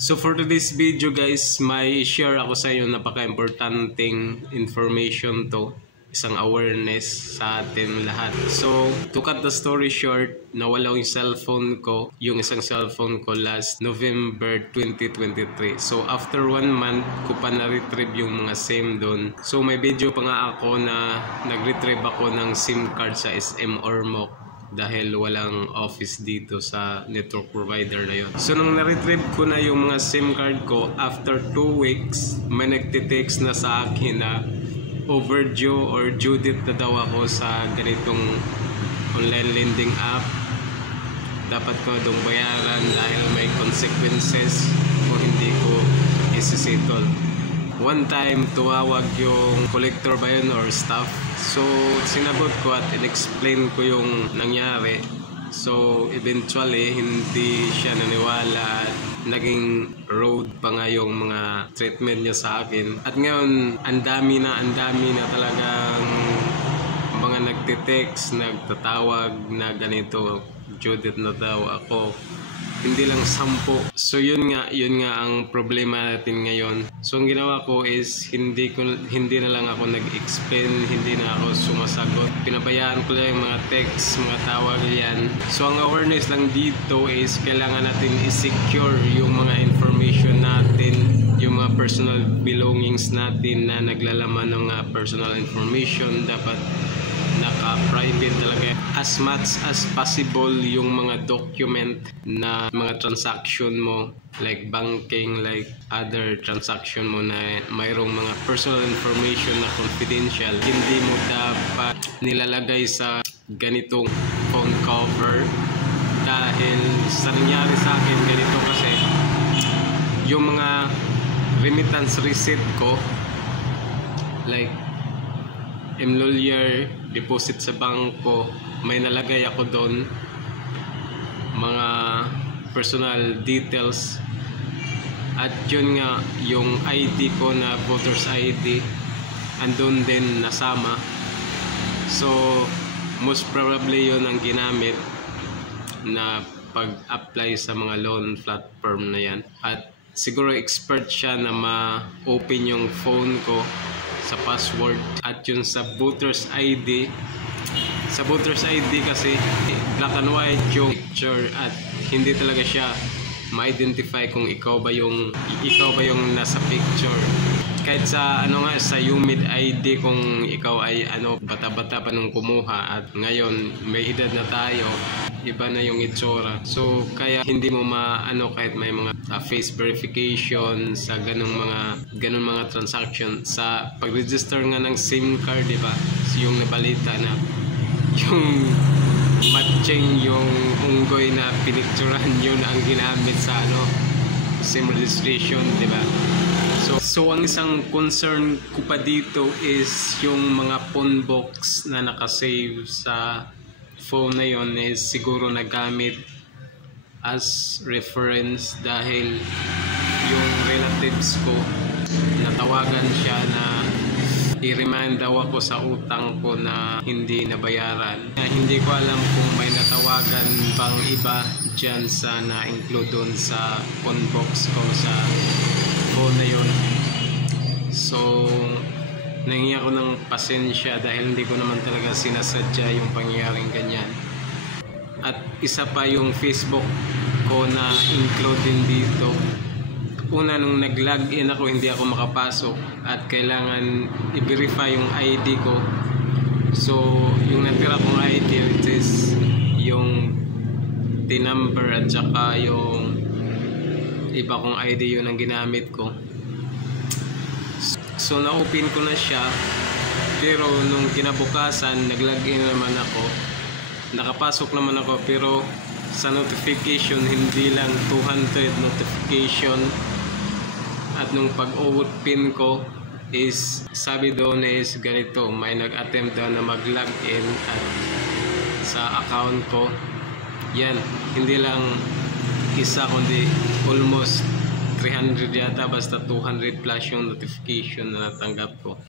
So for today's video guys, may share ako sa inyo napaka-importanting information to. Isang awareness sa atin lahat. So to cut the story short, nawala yung cellphone ko. Yung isang cellphone ko last November 2023. So after 1 month ko pa na-retrieve yung mga SIM doon. So may video pa nga ako na nag-retrieve ako ng SIM card sa SM Ormoc dahil walang office dito sa network provider na yun. So nung na-retrieve ko na yung mga SIM card ko, after 2 weeks, may nagtitext na sa akin na overdue or due date na daw ako sa ganitong online lending app. Dapat ko itong bayaran dahil may consequences kung hindi ko isi-settle. One time, tuwawag yung collector ba yun or staff. So, sinagot ko at in-explain ko yung nangyari. So, eventually, hindi siya naniwala at naging road pa nga yung mga treatment niya sa akin. At ngayon, ang dami na talagang mga nagtitext, nagtatawag na ganito, Judith na daw ako. Hindi lang 10. So yun nga ang problema natin ngayon. So ang ginawa ko is hindi na lang ako nag-explain, hindi na ako sumasagot. Pinabayaan ko lang yung mga text, mga tawag yan. So ang awareness lang dito is kailangan natin i-secure yung mga information natin, yung mga personal belongings natin na naglalaman ng personal information. Dapat naka-private talaga as much as possible yung mga document na mga transaction mo, like banking, like other transaction mo na mayroong mga personal information na confidential. Hindi mo dapat nilalagay sa ganitong phone cover dahil sa nangyari sa akin ganito kasi yung mga remittance receipt ko, like employer deposit sa bangko, may nalagay ako doon mga personal details at yun nga yung ID ko na voters ID andun din nasama. So most probably yun ang ginamit na pag-apply sa mga loan platform na yan. At siguro expert siya na ma-open yung phone ko sa password at yun sa voters ID. Sa voters ID kasi black and white yung picture at hindi talaga siya ma-identify kung ikaw ba yung nasa picture. Kahit sa sa UMID ID kung ikaw ay bata-bata pa nung kumuha at ngayon may edad na tayo, iba na yung itsura. So kaya hindi mo kahit may mga face verification sa ganung mga transaction sa pag-register nga ng SIM card, di ba? So, yung nabalita na yung matching yung unggoy na pinicturan yun ang ginamit sa SIM registration, di ba? So ang isang concern ko pa dito is yung mga phone box na nakasave sa phone na yun is siguro nagamit as reference dahil yung relatives ko natawagan siya na i-remind daw ako sa utang ko na hindi nabayaran. Hindi ko alam kung may natawagan bang iba dyan sa na-include doon sa phone box ko sa phone na yun. So nangingi ako ng pasensya dahil hindi ko naman talaga sinasadya yung pangyayaring ganyan. At isa pa yung Facebook ko na include din dito. Una nung nag-login ako, hindi ako makapasok at kailangan i-verify yung ID ko. So yung natira kong ID, which is yung PIN number at saka yung iba kong ID, yun ang ginamit ko. So na-open ko na siya, pero nung kinabukasan nag-login naman ako, nakapasok naman ako, pero sa notification hindi lang 200 notification. At nung pag-open ko is sabi doon is ganito, may nag-attempt daw na mag-login at sa account ko. Yan, hindi lang isa kundi almost 300 yata, basta 200 plus yung notification na natanggap ko.